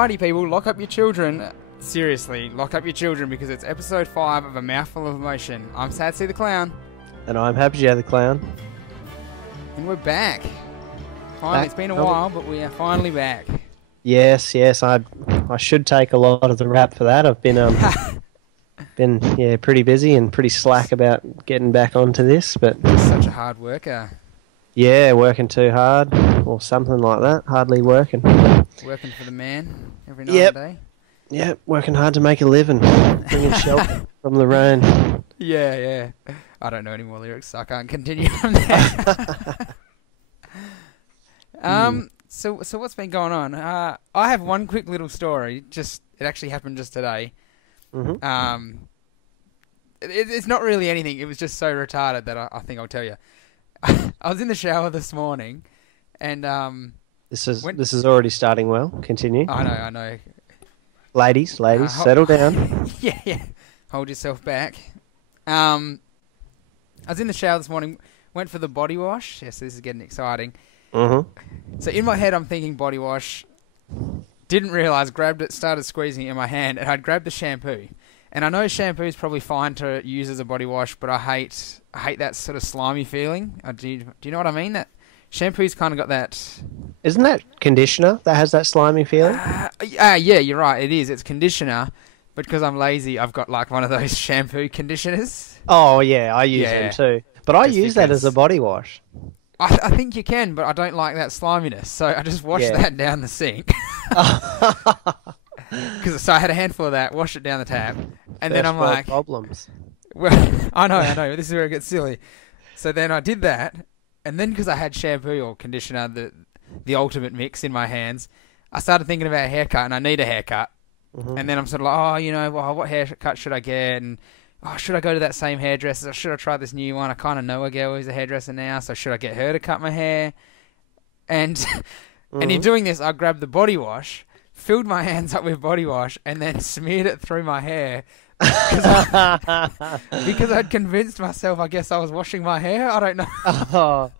Alrighty, people, lock up your children. Seriously, lock up your children because it's episode 5 of A Mouthful of Emotion. I'm sadctheclown. And I'm sadctheclown. And we're back. Finally, it's been a while, but we are finally back. Yes. I should take a lot of the rap for that. I've been pretty busy and pretty slack about getting back onto this, but Such a hard worker. Yeah, working too hard or something like that. Hardly working. Working for the man every night and day. Yeah, working hard to make a living, bringing shelter from the rain. Yeah. I don't know any more lyrics, so I can't continue from there. So what's been going on? I have one quick little story. It actually happened just today. Mm-hmm. It's not really anything. It was just so retarded that I think I'll tell you. I was in the shower this morning, and this is already starting well. Continue. I know. Ladies, settle down. Yeah. Hold yourself back. I was in the shower this morning. Went for the body wash. Yes, this is getting exciting. Mm-hmm. So in my head, I'm thinking body wash. Didn't realise. Grabbed it, started squeezing it in my hand, and I'd grabbed the shampoo. And I know shampoo is probably fine to use as a body wash, but I hate that sort of slimy feeling. Do you know what I mean? That shampoo's kind of got that. Isn't that conditioner that has that slimy feeling? Yeah, you're right. It is. It's conditioner, but because I'm lazy, I've got like one of those shampoo conditioners. Oh yeah, I use them too. But I use that as a body wash. I think you can, but I don't like that sliminess, so I just wash that down the sink. So I had a handful of that, washed it down the tap, and then I'm like, problems. Well, I know. This is where it gets silly. So then I did that, and then because I had shampoo or conditioner, the ultimate mix in my hands, I started thinking about a haircut, and I need a haircut. Mm-hmm. And then I'm sort of like, what haircut should I get? And should I go to that same hairdresser? Or should I try this new one? I kind of know a girl who's a hairdresser now, so should I get her to cut my hair? And and in doing this, I grabbed the body wash, filled my hands up with body wash, and then smeared it through my hair because I'd convinced myself, I guess, I was washing my hair. I don't know.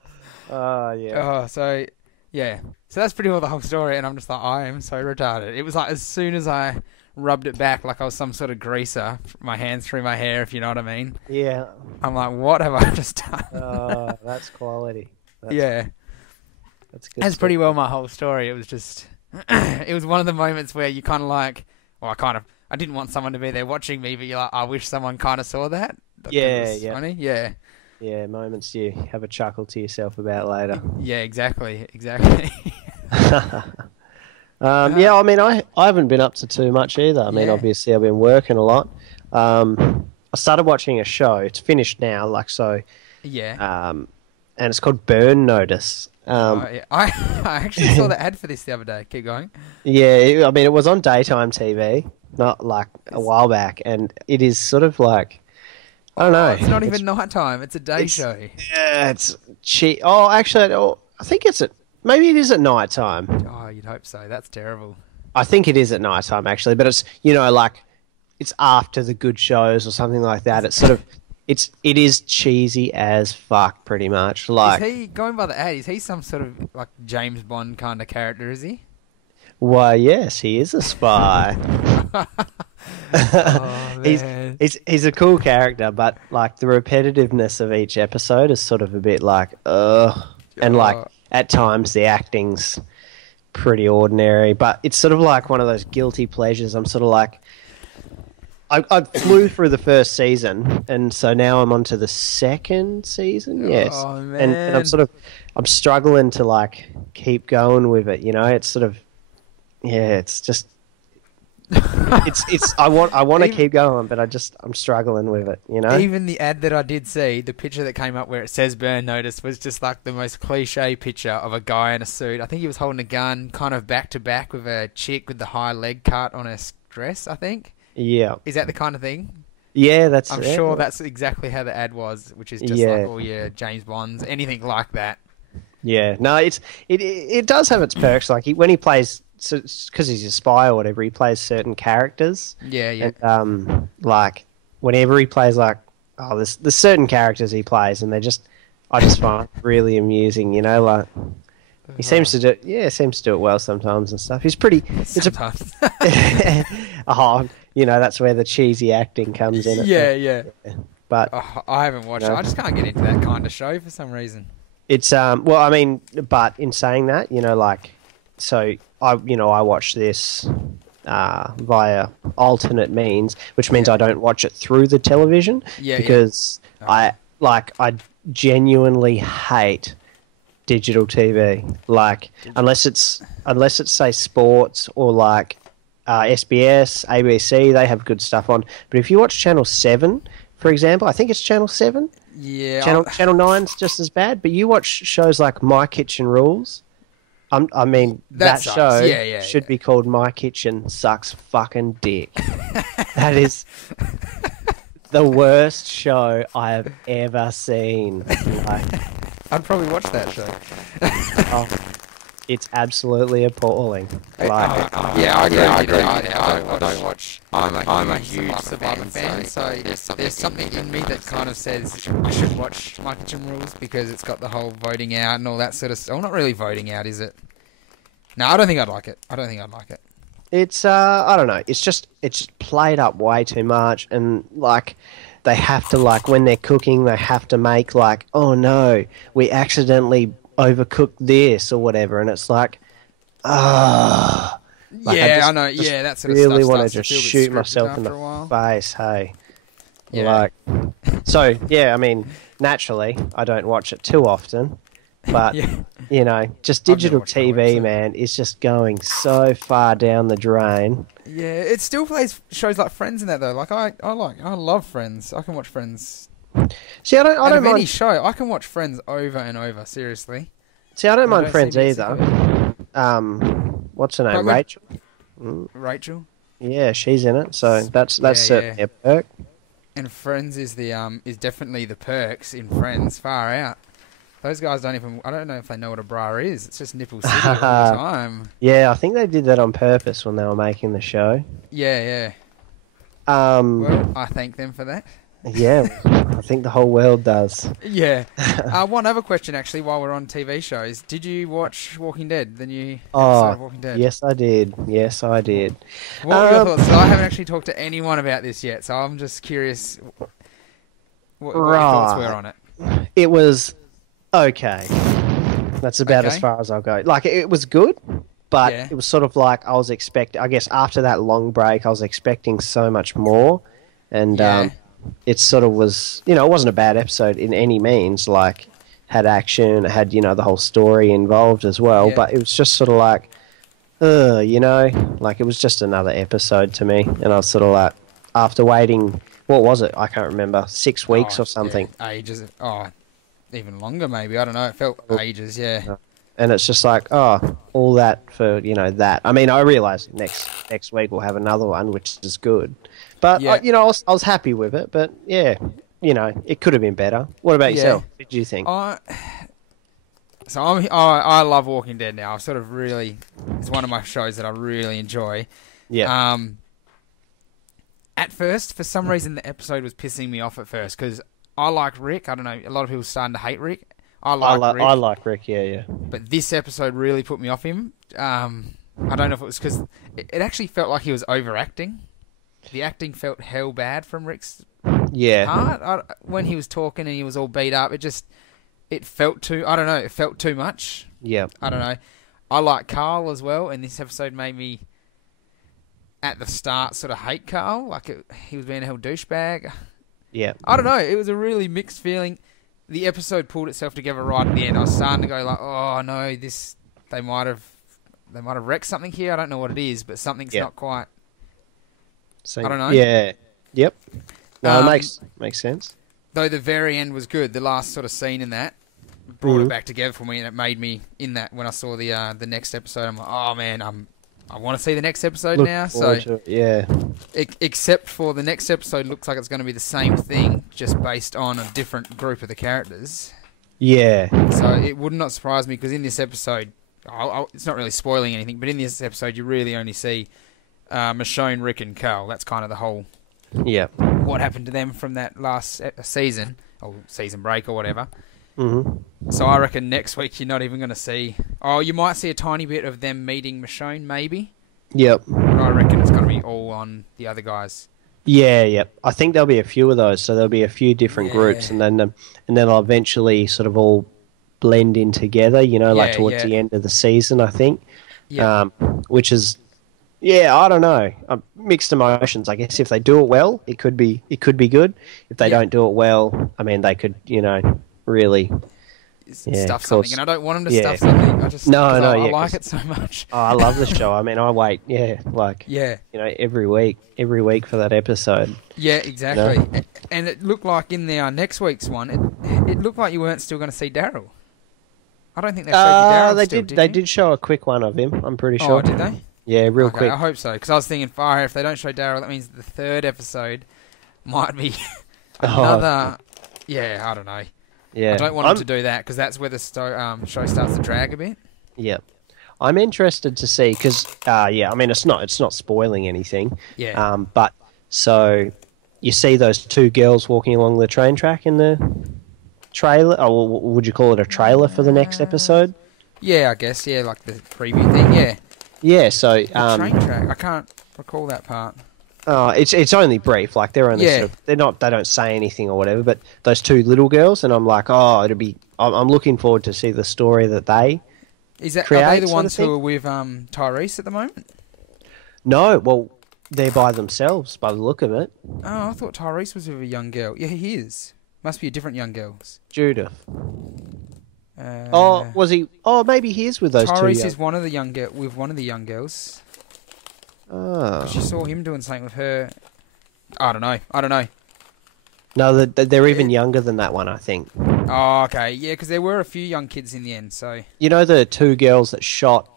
Yeah. So that's pretty well the whole story, and I'm just like, I am so retarded. It was like as soon as I rubbed it back like I was some sort of greaser, my hands through my hair, if you know what I mean. Yeah. I'm like, what have I just done? Oh, that's quality. That's good. That's stuff. pretty well my whole story. It was just... it was one of the moments where you kind of like... Well, I didn't want someone to be there watching me, but you're like, I wish someone kind of saw that. Yeah. Funny. Yeah. Yeah, moments you have a chuckle to yourself about later. Yeah, exactly. I mean, I haven't been up to too much either. I mean, obviously I've been working a lot. I started watching a show. It's finished now, Yeah. And it's called Burn Notice. I actually saw the ad for this the other day. Keep going. Yeah, I mean, it was on daytime TV, not like a while back, and it is sort of like, I don't know. It's not even nighttime. It's a day show. Yeah, it's cheap. Oh, actually, I think maybe it is at nighttime. Oh, you'd hope so. That's terrible. I think it is at nighttime, actually, but it's, it's after the good shows or something like that. It's sort of... It is cheesy as fuck, pretty much. Like, is he, going by the ad, is he some sort of like James Bond kind of character, is he? Why, yes, he is a spy. Man. He's a cool character, but like the repetitiveness of each episode is sort of a bit like, and like at times the acting's pretty ordinary, but it's sort of like one of those guilty pleasures. I'm sort of like, I flew through the first season, and so now I'm on to the second season. Yes, oh, man. And I'm struggling to like keep going with it. It's sort of, it's just, I want to keep going, but I'm struggling with it. Even the ad that I did see, the picture that came up where it says "Burn Notice" was just like the most cliche picture of a guy in a suit. I think he was holding a gun, kind of back to back with a chick with the high leg cut on her dress. I think. Yeah. Is that the kind of thing? Yeah, I'm sure that's exactly how the ad was, which is just like all your James Bonds, anything like that. Yeah. No, it does have its perks. Like when he plays, because he's a spy or whatever, he plays certain characters. Yeah. And, like whenever he plays, like, there's certain characters he plays, and I just find it really amusing. Like He seems to do it well sometimes and stuff. He's pretty. Sometimes. Oh, that's where the cheesy acting comes in. Yeah. But I haven't watched it. I just can't get into that kind of show for some reason. it's well, I mean, but in saying that, so I watch this via alternate means, which means I don't watch it through the television because I genuinely hate digital TV. Like unless it's say sports or like SBS, ABC, they have good stuff on. But if you watch Channel 7, for example, I think it's Channel 7. Yeah. Channel 9's just as bad. But you watch shows like My Kitchen Rules. I mean, that show should be called My Kitchen Sucks Fucking Dick. That is the worst show I have ever seen. I'd probably watch that show. It's absolutely appalling. I agree. I don't watch. I'm a huge Survivor fan, so there's something in me that kind of says I should watch My Kitchen Rules because it's got the whole voting out and all that sort of stuff. Well, not really voting out, is it? No, I don't think I'd like it. It's I don't know. It's played up way too much, and like they have to when they're cooking, they have to make oh no, we accidentally overcooked this or whatever, and it's I know. Yeah, that sort of stuff. Really want to just shoot myself in the face. Hey, so yeah. I mean, naturally, I don't watch it too often, but just digital TV, man, is just going so far down the drain. Yeah, it still plays shows like Friends and that though. I love Friends. I can watch Friends. See, I don't mind any show. I can watch Friends over and over. Seriously. See, I don't mind Friends either. What's her name? Rachel. Rachel. Yeah, she's in it. So that's certainly a perk. And Friends is is definitely the perks in Friends. Far out. Those guys don't even. I don't know if they know what a bra is. It's just nipple city all the time. Yeah, I think they did that on purpose when they were making the show. Yeah. Well, I thank them for that. Yeah, I think the whole world does. Yeah. One other question, actually, while we're on TV shows. Did you watch Walking Dead, the new episode of Walking Dead? Yes, I did. What were your thoughts? So I haven't actually talked to anyone about this yet, so I'm just curious what your thoughts were on it. It was okay. That's about as far as I'll go. It was good, but it was sort of I was expecting, I guess, after that long break, I was expecting so much more, and it sort of was, it wasn't a bad episode in any means. Had action, it had, the whole story involved as well. But it was just sort of it was just another episode to me. And I was sort of after waiting, what was it? I can't remember, 6 weeks or something. Yeah, ages. Even longer maybe. I don't know. It felt ages, yeah. And it's just all that for, that. I mean, I realise next week we'll have another one, which is good. But, I was happy with it. But, yeah, it could have been better. What about yourself? What did you think? I love Walking Dead now. I've sort of really... It's one of my shows that I really enjoy. Yeah. At first, for some reason, the episode was pissing me off at first because I like Rick. I don't know. A lot of people are starting to hate Rick. I like Rick, yeah. But this episode really put me off him. I don't know if it was because it actually felt like he was overacting. The acting felt hell bad from Rick's part. When he was talking and he was all beat up, it felt too... I don't know. It felt too much. Yeah. I don't know. I like Carl as well, and this episode made me, at the start, sort of hate Carl. He was being a hell douchebag. Yeah. I don't know. It was a really mixed feeling. The episode pulled itself together right at the end. I was starting to go oh no, they might have wrecked something here. I don't know what it is, but something's not quite. I don't know. Yeah. Yep. No, it makes sense. Though the very end was good. The last sort of scene in that brought it back together for me, and it made me in that when I saw the next episode. I'm like, oh man, I want to see the next episode now. So yeah. Except for the next episode looks like it's going to be the same thing, just based on a different group of the characters. Yeah. So it would not surprise me because in this episode, it's not really spoiling anything, but in this episode you really only see Michonne, Rick, and Carl. That's kind of the whole. Yeah. What happened to them from that last season or season break or whatever. Mm-hmm. So I reckon next week you're not even going to see Oh, you might see a tiny bit of them meeting Michonne, maybe. Yep. But I reckon it's going to be all on the other guys. Yeah, yep. I think there'll be a few of those, so there'll be a few different groups, and then they'll eventually sort of all blend in together. You know, like towards the end of the season, I think. Yeah. Which is, yeah, I don't know. Mixed emotions. I guess if they do it well, it could be good. If they don't do it well, I mean, they could, really. Stuff something, and I don't want them to stuff something. I just I like it so much. Oh, I love the show. I mean, I wait, every week for that episode. Yeah, exactly. And it looked like in the next week's one, it looked like you weren't still going to see Daryl. I don't think they showed you Daryl. They did show a quick one of him. I'm pretty sure. Oh, did they? Yeah, real quick. I hope so, because I was thinking, if they don't show Daryl, that means the third episode might be another. Yeah, I don't know. Yeah, I don't want them to do that because that's where the show starts to drag a bit. Yep. I'm interested to see because, I mean, it's not spoiling anything. Yeah. But so you see those two girls walking along the train track in the trailer, or would you call it a trailer for the next episode? Yeah, I guess. Yeah, like the preview thing. Yeah. Yeah. So the train track. I can't recall that part. It's only brief. Like they're only they don't say anything or whatever. But those two little girls, and I'm like, I'm looking forward to see the story that they. Are they the ones who are with Tyrese at the moment? No, well, they're by themselves by the look of it. Oh, I thought Tyrese was with a young girl. Yeah, he is. Must be a different young girls. Judith. Was he? Oh, maybe he is with those two. Tyrese is one of the with one of the young girls. Oh. She saw him doing something with her. I don't know. No, they're even younger than that one, I think. Oh, okay. Yeah, because there were a few young kids in the end, so... You know the two girls that shot...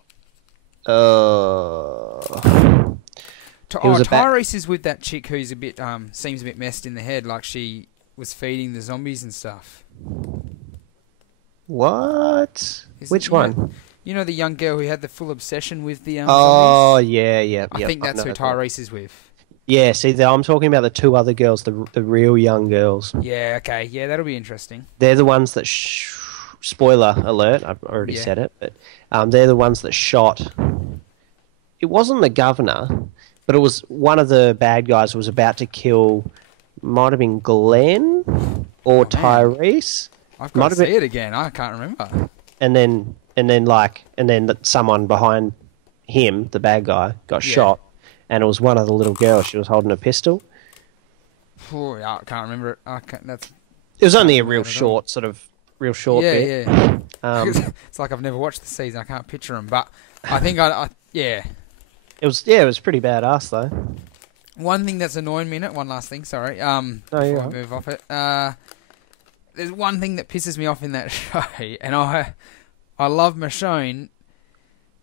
Tyrese is with that chick who's a bit, seems a bit messed in the head, like she was feeding the zombies and stuff. What? Which one? You know the young girl who had the full obsession with the Oh, zombies? yeah. I think that's who Tyrese is with. Yeah, see, I'm talking about the two other girls, the real young girls. Yeah, okay. Yeah, that'll be interesting. They're the ones that... spoiler alert, I've already said it, but they're the ones that shot... It wasn't the governor, but it was one of the bad guys who was about to kill... Might have been Glenn or Tyrese. I've got to see it again. I can't remember. And then someone behind him, the bad guy, got shot. And it was one of the little girls. She was holding a pistol. Oh, I can't remember it. It was only a real short bit. Yeah. It's like I've never watched the season. I can't picture them, but I think It was pretty badass though. One thing that's annoying me in it. One last thing. Sorry. Before I move off it. There's one thing that pisses me off in that show, and I love Michonne.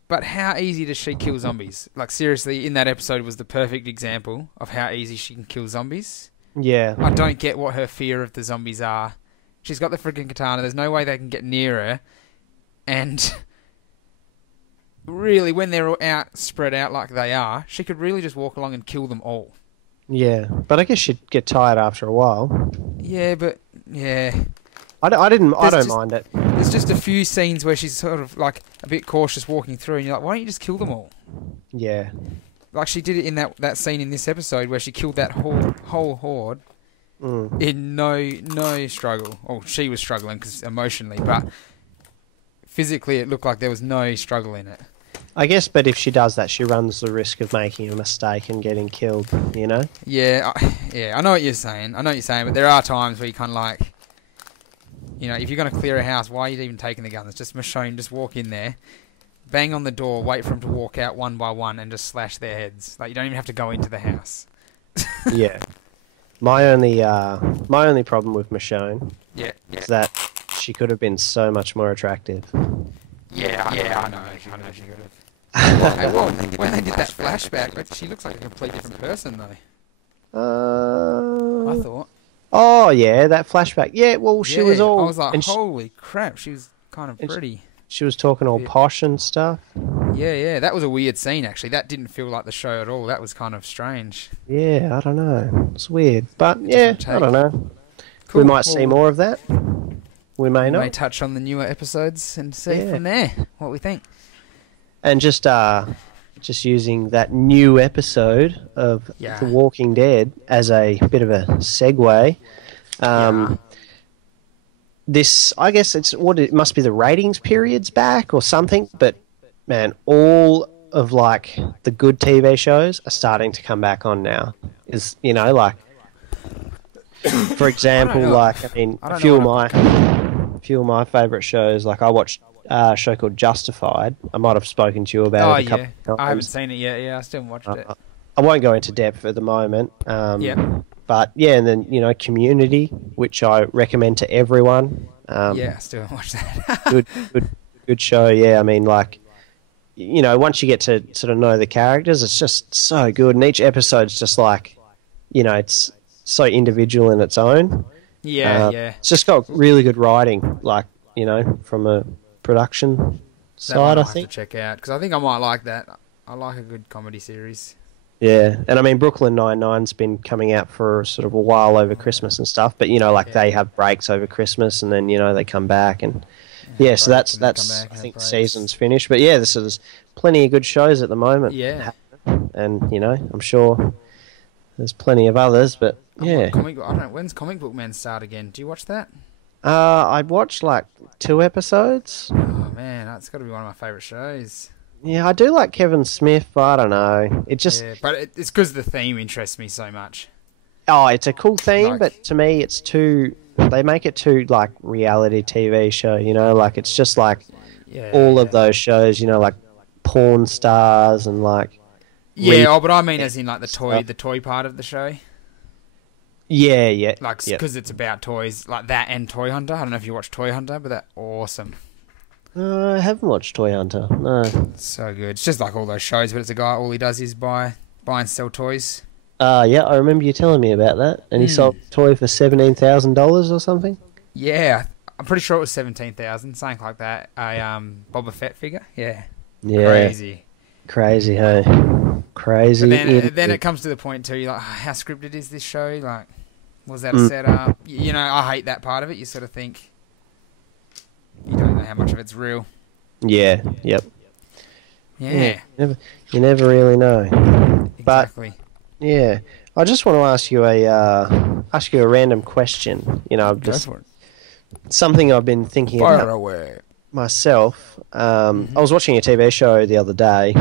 But how easy does she kill zombies? Like, seriously, in that episode was the perfect example of how easy she can kill zombies. Yeah. I don't get what her fear of the zombies are. She's got the freaking katana. There's no way they can get near her. And really, when they're all spread out like they are, she could really just walk along and kill them all. Yeah. But I guess she'd get tired after a while. Yeah, but... Yeah... I don't mind it. There's just a few scenes where she's sort of like a bit cautious walking through, and you're like, why don't you just kill them all? Yeah. Like she did it in that scene in this episode where she killed that whole horde in no struggle. Oh, she was struggling because emotionally, but physically it looked like there was no struggle in it. I guess, but if she does that, she runs the risk of making a mistake and getting killed, you know? Yeah, I know what you're saying. But there are times where you kind of like... You know, if you're going to clear a house, why are you even taking the gun? It's just Michonne, just walk in there, bang on the door, wait for them to walk out one by one, and just slash their heads. Like, you don't even have to go into the house. Yeah. My only problem with Michonne is that she could have been so much more attractive. Yeah, I know she could have. Well, when they did that flashback, she looks like a completely different person, though. I thought. Oh, yeah, that flashback. Yeah, well, she was all... I was like, holy crap, she was kind of pretty. She was talking all posh and stuff. Yeah, that was a weird scene, actually. That didn't feel like the show at all. That was kind of strange. Yeah, I don't know. It's weird. But, yeah, I don't know. Cool. We might see more of that. we may We not. may touch on the newer episodes and see from there what we think. And just using that new episode of The Walking Dead as a bit of a segue. This, I guess it must be the ratings periods back or something, but man, all of like the good TV shows are starting to come back on now. Is, you know, like, for example, like, I mean, a few of my favourite shows, like I watched a show called Justified. I might have spoken to you about it a couple of times. I haven't seen it yet. Yeah, I still haven't watched it. I won't go into depth at the moment. But yeah, and then, you know, Community, which I recommend to everyone. I still haven't watched that. good show. Yeah, I mean, like, you know, once you get to sort of know the characters, it's just so good, and each episode's just like, you know, it's so individual in its own. It's just got really good writing, like, you know, from a production side, I think. Have to check out, because I think I might like that. I like a good comedy series. Yeah, and I mean, Brooklyn Nine-Nine's been coming out for sort of a while over Christmas and stuff, but, you know, like, they have breaks over Christmas, and then, you know, they come back, and so that's I think the season's finished. But yeah, there's plenty of good shows at the moment. Yeah. And, you know, I'm sure there's plenty of others, but yeah. I don't know, when's Comic Book Man start again? Do you watch that? I watched like 2 episodes. Oh man, that's got to be one of my favourite shows. Yeah, I do like Kevin Smith, but I don't know. It just... Yeah, but it's because the theme interests me so much. Oh, it's a cool theme, but to me it's too... They make it too, like, reality TV show, you know? Like, it's just like all of those shows, you know, like porn stars and like... Yeah, but I mean as in like the toy part of the show. Yeah. Like, because it's about toys, like that and Toy Hunter. I don't know if you watch Toy Hunter, but that's awesome. I haven't watched Toy Hunter, no. It's so good. It's just like all those shows, but it's a guy, all he does is buy and sell toys. Yeah, I remember you telling me about that. And he sold a toy for $17,000 or something? Yeah, I'm pretty sure it was 17,000, something like that. A Boba Fett figure, yeah. Crazy, hey? Crazy. But then it comes to the point too, you're like, how scripted is this show? Like, was that a setup? You know, I hate that part of it. You sort of think, you don't know how much of it's real. Yeah, yep. Yeah. You never really know. Exactly. But, yeah, I just want to ask you a random question. You know, just something I've been thinking about myself. I was watching a TV show the other day.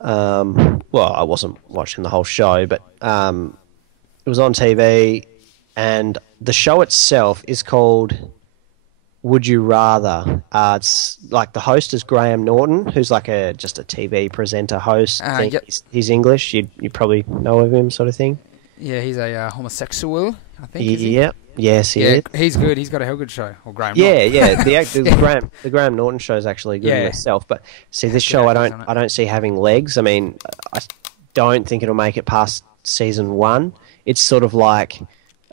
Well, I wasn't watching the whole show, but it was on TV, and the show itself is called Would You Rather. It's like the host is Graham Norton, who's like just a TV presenter host. He's English. You probably know of him, sort of thing. Yeah, he's a homosexual, I think. Yep. Yes, he is. He's good. He's got a hell good show. Or Graham. Yeah. The Graham Norton show is actually good in itself. But see, this show I don't see having legs. I mean, I don't think it'll make it past season 1. It's sort of like,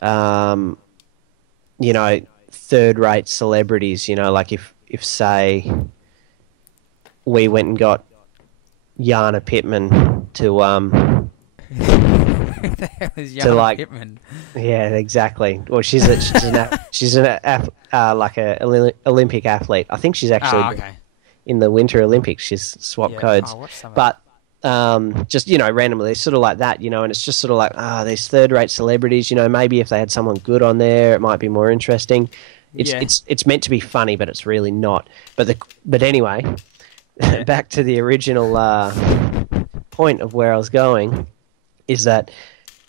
you know, third-rate celebrities. You know, like if say we went and got Yana Pittman to the hell is Yana Pittman? Yeah, exactly. Well, she's an Olympic athlete. I think she's actually in the Winter Olympics. She's swapped codes. But just, you know, randomly, it's sort of like that, you know, and it's just sort of like, these third-rate celebrities, you know, maybe if they had someone good on there, it might be more interesting. It's meant to be funny, but it's really not. But anyway, back to the original point of where I was going, is that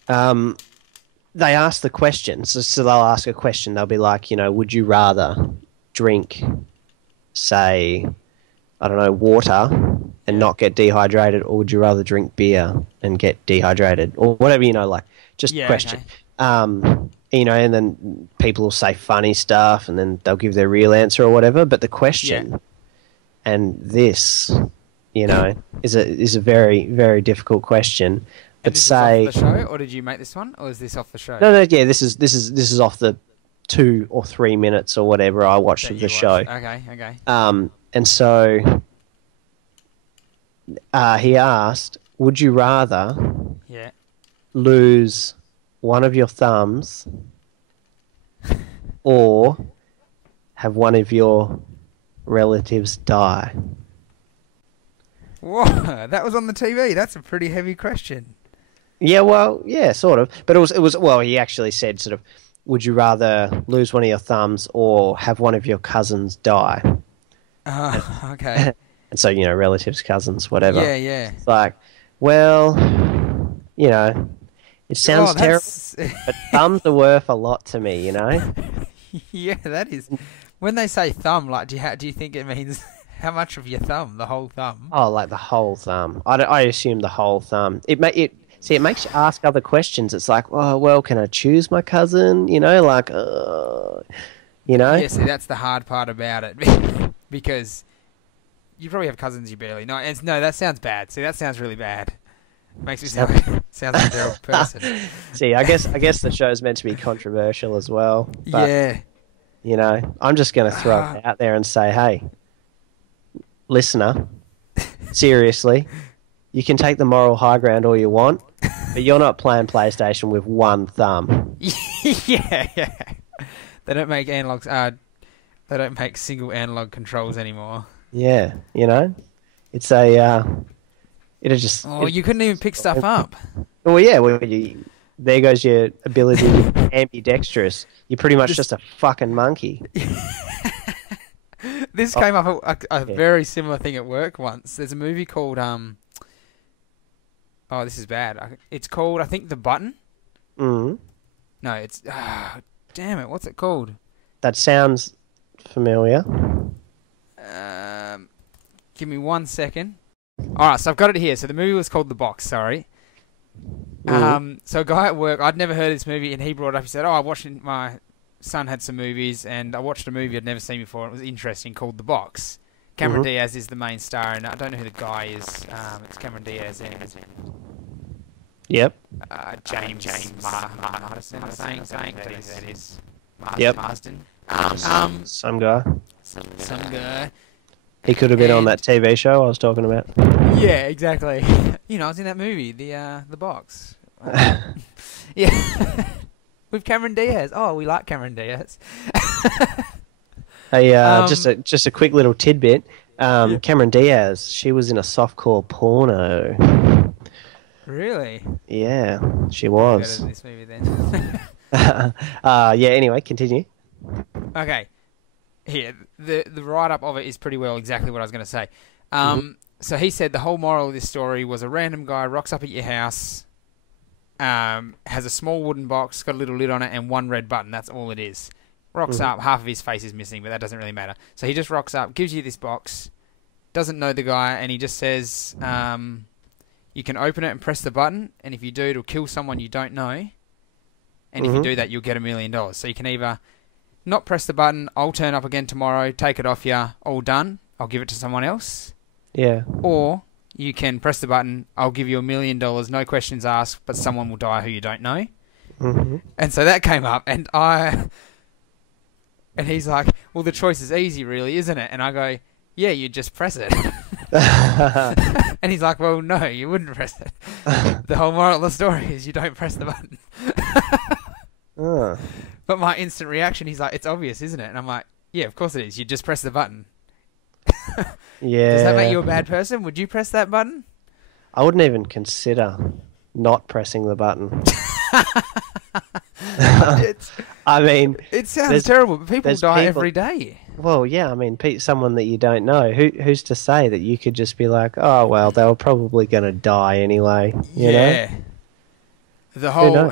they ask the question. So they'll ask a question. They'll be like, you know, would you rather drink, say, I don't know, water and not get dehydrated, or would you rather drink beer and get dehydrated, or whatever, you know, like, just question. Okay. You know, and then people will say funny stuff, and then they'll give their real answer or whatever. But the question, and this, you know, is a very, very difficult question. But this say, is off the show, or did you make this one, or is this off the show? No, yeah, this is off the 2 or 3 minutes or whatever I watched of the show. Okay. And so he asked, would you rather lose one of your thumbs or have one of your relatives die? Whoa, that was on the TV. That's a pretty heavy question. Yeah, well, yeah, sort of. But it was, well, he actually said sort of, would you rather lose one of your thumbs or have one of your cousins die? Okay. And so, relatives, cousins, whatever. Yeah, yeah. It's like, well, it sounds terrible, but thumbs are worth a lot to me, Yeah, that is. When they say thumb, like, do you think it means how much of your thumb? The whole thumb? Oh, like the whole thumb. I assume the whole thumb. It makes you ask other questions. It's like, oh, well, can I choose my cousin? Yeah, see, that's the hard part about it. Because you probably have cousins you barely know. And no, that sounds bad. See, that sounds really bad. Makes me sound like a terrible person. See, I guess the show's meant to be controversial as well. But, yeah. I'm just going to throw it out there and say, hey, listener, seriously, you can take the moral high ground all you want, but you're not playing PlayStation with one thumb. Yeah. They don't make analogs. They don't make single analog controls anymore. Yeah, it's a. It'll just. Oh, you couldn't even pick stuff up. Well, yeah. There goes your ability to be ambidextrous. You're pretty much just a fucking monkey. This came up a very similar thing at work once. There's a movie called Oh, this is bad. It's called, I think, The Button. Mm-hmm. No, it's damn it. What's it called? That sounds familiar. Give me 1 second. All right, so I've got it here. So the movie was called The Box. Sorry. So a guy at work, I'd never heard of this movie, and he brought it up. He said, "Oh, I watched it. My son had some movies, and I watched a movie I'd never seen before. It was interesting, called The Box. Cameron Diaz is the main star, and I don't know who the guy is. It's Cameron Diaz and Yep. James Marsden. I think that is. Yep. Marsden. Some guy. Some guy. He could have been on that TV show I was talking about. Yeah, exactly. I was in that movie, The Box. Yeah. With Cameron Diaz. Oh, we like Cameron Diaz. Hey, just a quick little tidbit. Cameron Diaz, she was in a softcore porno. Really? Yeah, she was. Better than this movie then. Yeah. Anyway, continue. Okay. Here, the write-up of it is pretty well exactly what I was going to say. So he said the whole moral of this story was a random guy rocks up at your house, has a small wooden box, got a little lid on it, and one red button. That's all it is. Rocks up, half of his face is missing, but that doesn't really matter. So he just rocks up, gives you this box, doesn't know the guy, and he just says, you can open it and press the button, and if you do, it'll kill someone you don't know. And if you do that, you'll get $1 million. So you can either not press the button, I'll turn up again tomorrow, take it off you, all done, I'll give it to someone else. Yeah. Or you can press the button, I'll give you $1 million, no questions asked, but someone will die who you don't know. And so that came up, and he's like, well, the choice is easy, really, isn't it? And I go, yeah, you just press it. And he's like, well, no, you wouldn't press it. The whole moral of the story is you don't press the button. But my instant reaction, he's like, it's obvious, isn't it? And I'm like, yeah, of course it is. You just press the button. Yeah. Does that make you a bad person? Would you press that button? I wouldn't even consider not pressing the button. I mean, it sounds terrible, but people die every day. Well, yeah, I mean, someone that you don't know, who's to say that you could just be like, oh, well, they were probably going to die anyway, you know? The whole...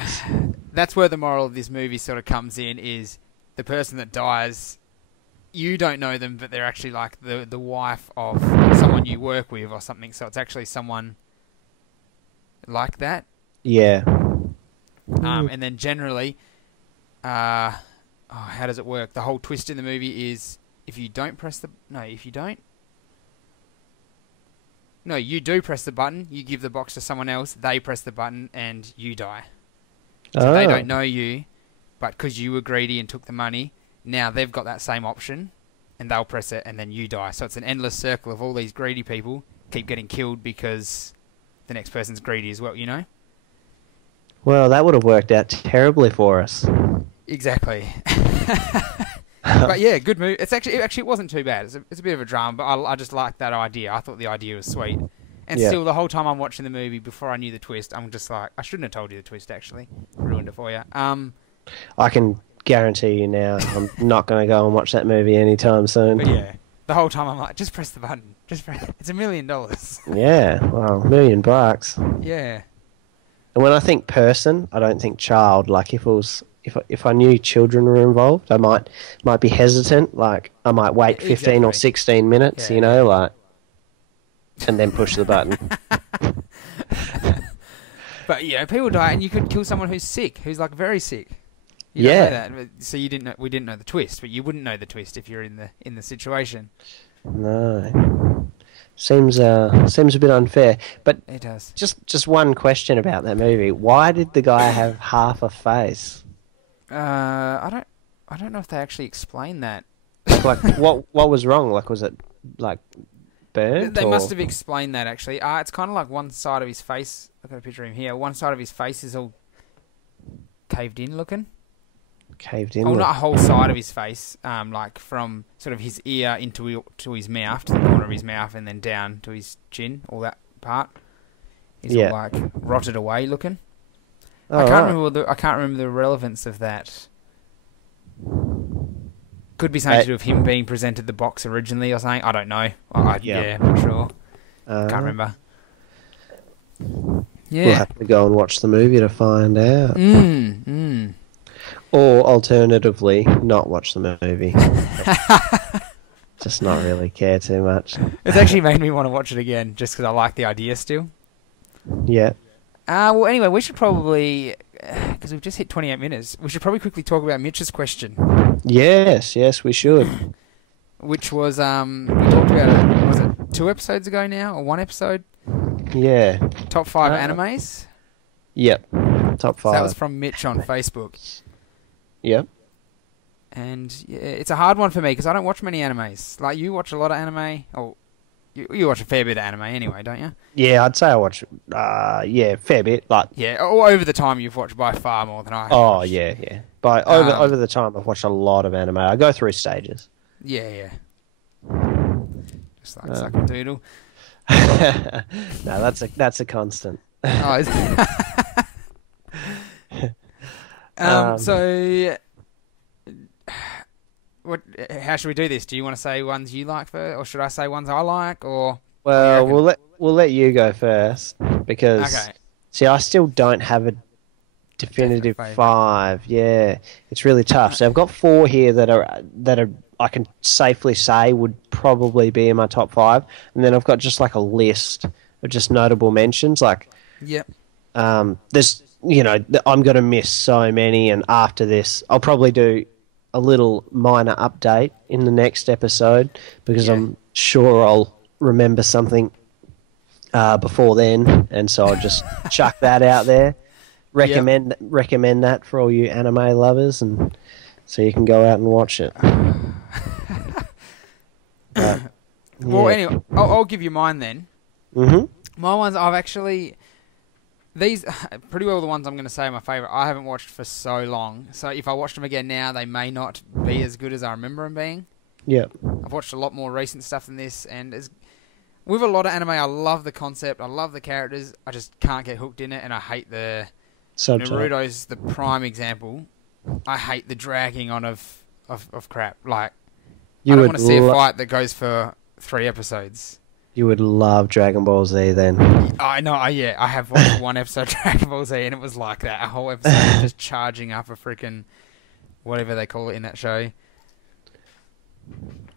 That's where the moral of this movie sort of comes in, is the person that dies, you don't know them, but they're actually like the wife of someone you work with or something, so it's actually someone like that. Yeah. And then generally... how does it work? The whole twist in the movie is if you don't press the... No, if you don't... No, you do press the button, you give the box to someone else, they press the button, and you die. So they don't know you, but because you were greedy and took the money, now they've got that same option, and they'll press it, and then you die. So it's an endless circle of all these greedy people keep getting killed because the next person's greedy as well, you know? Well, that would have worked out terribly for us. Exactly. But yeah, good movie. It wasn't too bad. It's a bit of a drama, but I just liked that idea. I thought the idea was sweet. And Yeah. still, the whole time I'm watching the movie, before I knew the twist, I'm just like, I shouldn't have told you the twist. Actually, ruined it for you. I can guarantee you now, I'm not going to go and watch that movie anytime soon. But yeah, the whole time I'm like, just press the button. It's $1 million. Yeah, well, $1 million. Yeah. And when I think person, I don't think child. Like if I knew children were involved, I might be hesitant. Like I might wait 15 or 16 minutes, Yeah. you know, like, and then push the button. But yeah, people die, and you could kill someone who's sick, who's like very sick. You don't know that. So you didn't know, we didn't know the twist, but you wouldn't know the twist if you're in the situation. No, seems a bit unfair. But It does. just one question about that movie: why did the guy have half a face? I don't know if they actually explain that. Like, what was wrong? Like, was it like burnt? They must have explained that actually. It's kind of like one side of his face. I've got a picture of him here. One side of his face is all caved in looking. Caved in. Oh, not a whole side of his face. Like from sort of his ear to his mouth, to the corner of his mouth, and then down to his chin. All that part is all like rotted away looking. Oh, I can't right. I can't remember the relevance of that. Could be something to do with him being presented the box originally or something. I don't know. Yeah, not sure. Can't remember. Yeah. We'll have to go and watch the movie to find out. Or alternatively, not watch the movie. Just not really care too much. It's actually made me want to watch it again, just because I like the idea still. Yeah. Well, anyway, we should probably, because we've just hit 28 minutes, we should probably quickly talk about Mitch's question. Yes, we should. Which was, we talked about it, was it 2 episodes ago now, or 1 episode? Yeah. Top 5 animes? Yep. Top 5. So that was from Mitch on Facebook. Yep. And yeah, it's a hard one for me, because I don't watch many animes. Like, you watch a lot of anime, or you watch a fair bit of anime anyway, don't you? Yeah, I'd say I watch, fair bit. Like, yeah, or over the time you've watched by far more than I have. Oh, watched. yeah. But over the time, I've watched a lot of anime. I go through stages. Yeah. Just like suck a doodle. No, that's a constant. Oh, so, how should we do this? Do you want to say ones you like first, or should I say ones I like, or? Well, we'll let you go first because see, I still don't have a definitive 5. Yeah, it's really tough. So I've got 4 here that are I can safely say would probably be in my top 5, and then I've got just like a list of just notable mentions. Like, there's I'm gonna miss so many, and after this, I'll probably do a little minor update in the next episode because I'm sure I'll remember something before then, and so I'll just chuck that out there. Recommend that for all you anime lovers, and so you can go out and watch it. Well, anyway, I'll give you mine then. Mm-hmm. My ones, I've actually... These pretty well the ones I'm going to say are my favourite. I haven't watched for so long, so if I watch them again now, they may not be as good as I remember them being. Yeah. I've watched a lot more recent stuff than this, and with a lot of anime, I love the concept, I love the characters, I just can't get hooked in it, and I hate the... Naruto's the prime example. I hate the dragging on of crap. Like, I don't want to see a fight that goes for 3 episodes. You would love Dragon Ball Z then. I know, I have watched 1 episode of Dragon Ball Z, and it was like that. A whole episode just charging up a freaking whatever they call it in that show.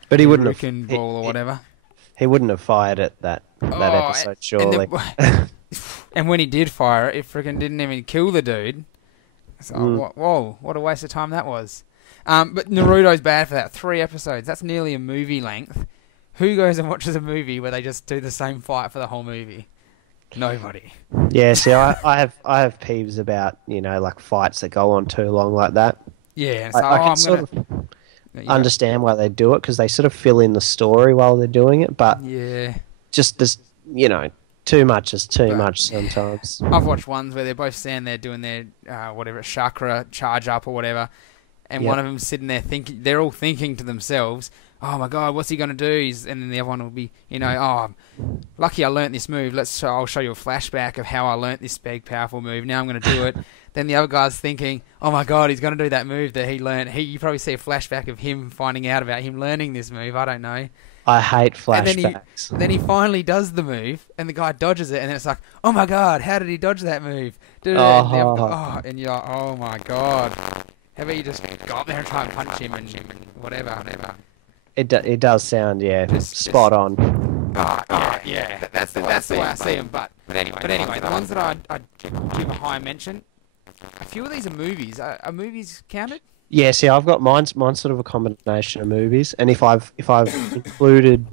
But he wouldn't have ball or whatever. He wouldn't have fired at that episode, surely. And when he did fire it freaking didn't even kill the dude. So, whoa, what a waste of time that was. But Naruto's bad for that. 3 episodes. That's nearly a movie length. Who goes and watches a movie where they just do the same fight for the whole movie? Nobody. Yeah, see, I have peeves about, like fights that go on too long like that. Yeah, so I can understand why they do it, because they sort of fill in the story while they're doing it, but just this, too much is too much sometimes. I've watched ones where they're both standing there doing their, chakra charge up or whatever, and one of them's sitting there thinking, they're all thinking to themselves, oh my God, what's he going to do? And then the other one will be, oh, lucky I learnt this move. I'll show you a flashback of how I learnt this big, powerful move. Now I'm going to do it. Then the other guy's thinking, oh my God, he's going to do that move that he learnt. You probably see a flashback of him finding out about him learning this move. I don't know. I hate flashbacks. And then he finally does the move, and the guy dodges it, and then it's like, oh my God, how did he dodge that move? And you're like, oh my God. How about you just go up there and try and punch him and whatever. It does sound, spot on. That's the way I see them. But anyway, the ones that I'd give a high mention, a few of these are movies. Are movies counted? Yeah, see, I've got mine's sort of a combination of movies, and if I've included,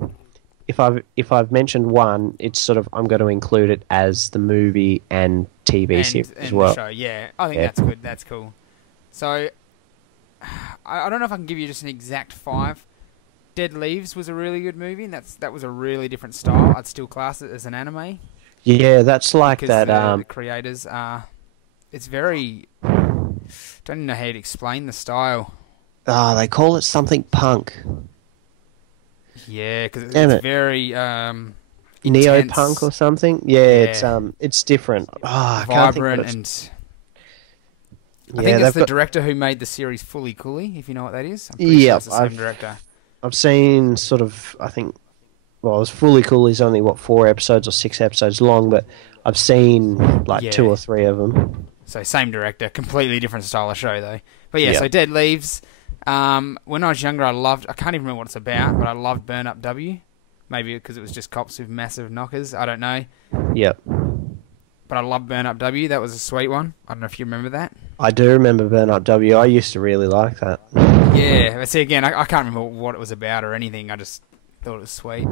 if I've mentioned one, it's sort of I'm going to include it as the movie and TV series as well. The show, yeah, I think that's good. That's cool. So, I don't know if I can give you just an exact 5. Dead Leaves was a really good movie, and that was a really different style. I'd still class it as an anime. Yeah, that's like that. The creators are. It's very. Don't even know how to explain the style. They call it something punk. Yeah, because it's very neo-punk or something. Yeah, it's different. Vibrant and. I think it's the director who made the series Fully Cooley, if you know what that is. I'm pretty sure it's the same director. I've seen sort of, I think, well, it's Fully Cooley's only, 4 episodes or 6 episodes long, but I've seen 2 or 3 of them. So same director, completely different style of show though. But so Dead Leaves. When I was younger, I can't even remember what it's about, but I loved Burn Up W. Maybe because it was just cops with massive knockers. I don't know. Yep. But I love Burn Up W. That was a sweet one. I don't know if you remember that. I do remember Burn Up W. I used to really like that. Yeah. But see, again, I can't remember what it was about or anything. I just thought it was sweet.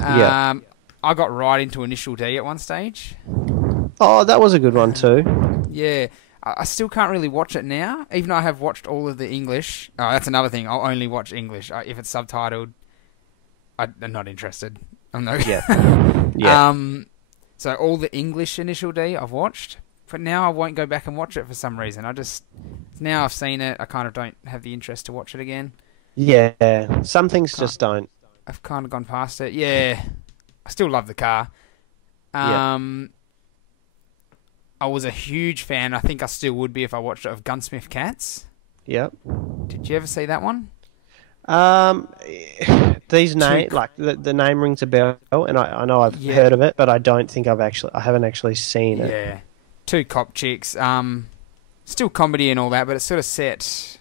I got right into Initial D at one stage. Oh, that was a good one too. Yeah. I still can't really watch it now, even though I have watched all of the English. Oh, that's another thing. I'll only watch English. If it's subtitled, I'm not interested. I'm not. Yeah. So all the English Initial D I've watched, but now I won't go back and watch it for some reason. Now I've seen it, I kind of don't have the interest to watch it again. Yeah, some things just don't. I've kind of gone past it. Yeah, I still love the car. I was a huge fan, I think I still would be if I watched it, of Gunsmith Cats. Yep. Did you ever see that one? These name the name rings a bell, and I know I've heard of it, but I don't think I haven't actually seen it. Yeah, 2 cop chicks. Still comedy and all that, but it's sort of set.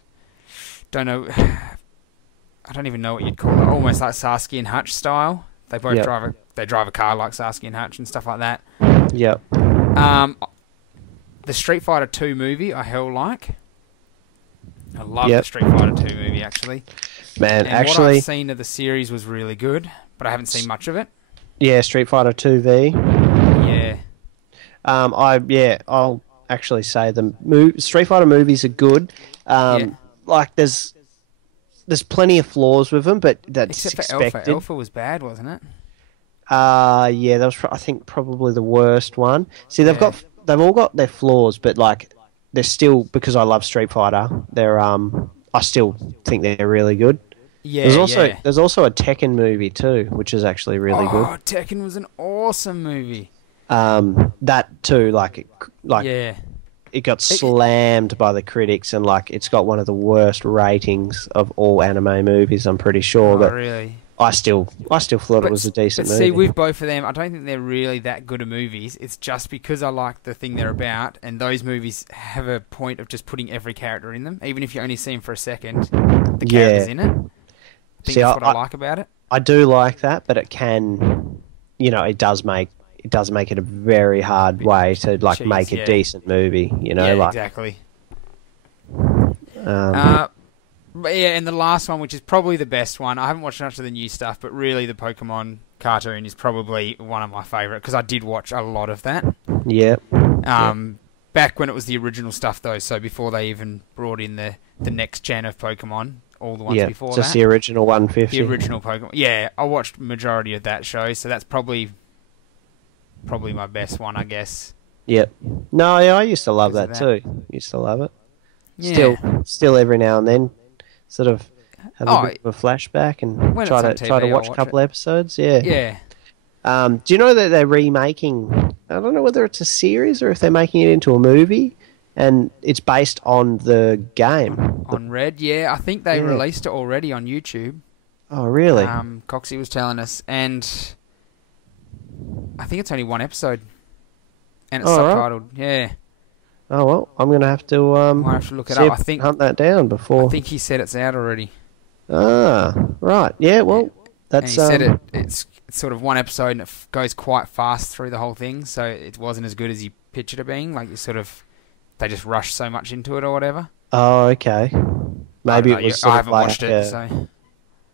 Don't know. I don't even know what you'd call it. Almost like Sarsky and Hutch style. They both drive a car like Sarsky and Hutch and stuff like that. Yep. The Street Fighter 2 movie I hell like. I love the Street Fighter 2 movie actually. Man, and what I've seen of the series was really good, but I haven't seen much of it. Yeah, Street Fighter 2V. Yeah. I'll actually say the Street Fighter movies are good. Like there's plenty of flaws with them, but that's except for expected. Alpha. Alpha was bad, wasn't it? That was I think probably the worst one. See, they've all got their flaws, but like they're still, because I love Street Fighter, I still think they're really good. Yeah, there's also a Tekken movie too, which is actually really good. Oh, Tekken was an awesome movie. That too, it got slammed by the critics, and it's got one of the worst ratings of all anime movies, I'm pretty sure. But really? I still thought it was a decent movie. See, with both of them, I don't think they're really that good at movies. It's just because I like the thing they're about, and those movies have a point of just putting every character in them, even if you only see them for a second. The character's in it. I think that's what I like about it. I do like that, but it can, it does make it a very hard way to make a decent movie. Exactly. But and the last one, which is probably the best one, I haven't watched much of the new stuff, but really the Pokemon cartoon is probably one of my favourite, because I did watch a lot of that. Yeah. Back when it was the original stuff, though, so before they even brought in the next gen of Pokemon, all the ones before just the original 150. The original Pokemon. Yeah, I watched majority of that show, so that's probably my best one, I guess. Yep. No, I used to love that too. Used to love it. Still every now and then, sort of have a bit of a flashback and when try it's on to TV, watch a couple episodes. Yeah. Yeah. Do you know that they're remaking? I don't know whether it's a series or if they're making it into a movie, and it's based on the game. On Red, yeah. I think they released it already on YouTube. Oh, really? Coxie was telling us, and I think it's only one episode, and it's subtitled. Right. Yeah. Oh well, I'm gonna have to. Might have to look it up. I think hunt that down before. I think he said it's out already. Ah, right. Yeah. Well, that's. And he said it's sort of one episode and it goes quite fast through the whole thing, so it wasn't as good as he pictured it being. Like they just rushed so much into it or whatever. Oh, okay. Maybe it was. I haven't watched it, so.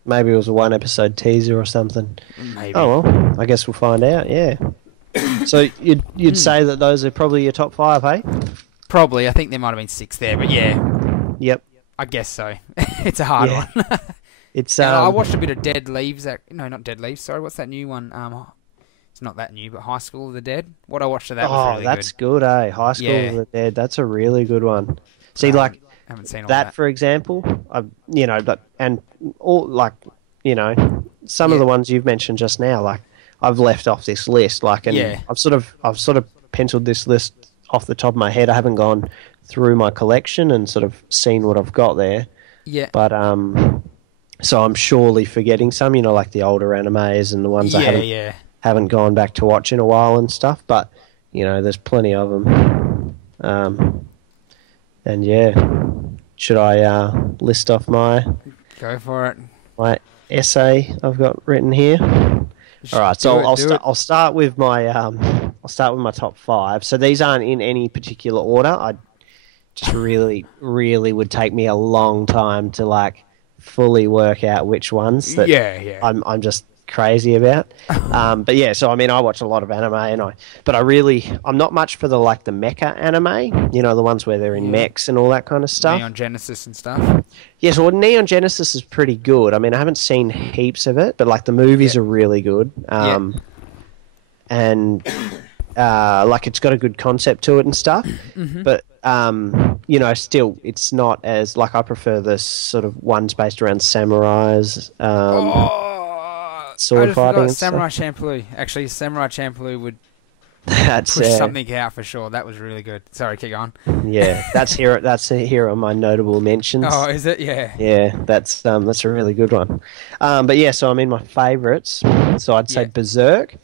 Maybe it was a one episode teaser or something. Maybe. Oh well, I guess we'll find out. Yeah. So you'd say that those are probably your top 5, hey? Probably. I think there might have been 6 there, but yeah. Yep. I guess so. It's a hard one. It's. I watched a bit of Dead Leaves. No, not Dead Leaves. Sorry, what's that new one? It's not that new, but High School of the Dead. What I watched of that was really good. Oh, that's good, eh? High School of the Dead. That's a really good one. See, I haven't seen all that, for example. And all some of the ones you've mentioned just now, I've left off this list. I've sort of penciled this list off the top of my head. I haven't gone through my collection and sort of seen what I've got there. Yeah. But so I'm surely forgetting some, like the older animes and the ones I haven't gone back to watch in a while and stuff. But there's plenty of them. And should I list off my? Go for it. My essay I've got written here. All right, so I'll start with my top 5. So these aren't in any particular order. I just really would take me a long time to fully work out which ones that I'm just crazy about. But yeah, so I mean, I watch a lot of anime, but I'm not much for the mecha anime. The ones where they're in mechs and all that kind of stuff. Neon Genesis and stuff. Yeah, so Neon Genesis is pretty good. I mean, I haven't seen heaps of it, but the movies are really good. And it's got a good concept to it and stuff. Mm-hmm. But still, it's not as I prefer the sort of ones based around samurais. Sword fighting. Samurai Champloo. Actually, Samurai Champloo would push something out for sure. That was really good. Sorry, keep going. Yeah, that's here on my notable mentions. Oh, is it? Yeah. Yeah, that's a really good one. But yeah, so I'm in my favourites. So I'd say Berserk.